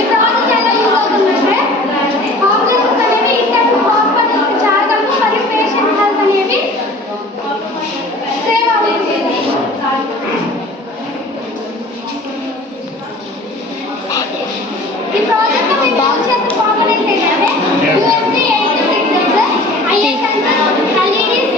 ఈ ప్రాజెక్ట్ ఎలా యూజ్ అవుతుందంటే ఆర్గనైజర్స్ అనేవి ఇంటర్ హాస్పిటల్స్ జాగ్రత్తలు మరియు పేషెంట్ హెల్త్ అనేవి సేవ్ అవుతుంది. ఈ ప్రాజెక్ట్ లో మేము యూజ్ చేసిన కాంపోనెంట్స్ ఏంటంటే USB 8 to 6 IS sensor, LEDs,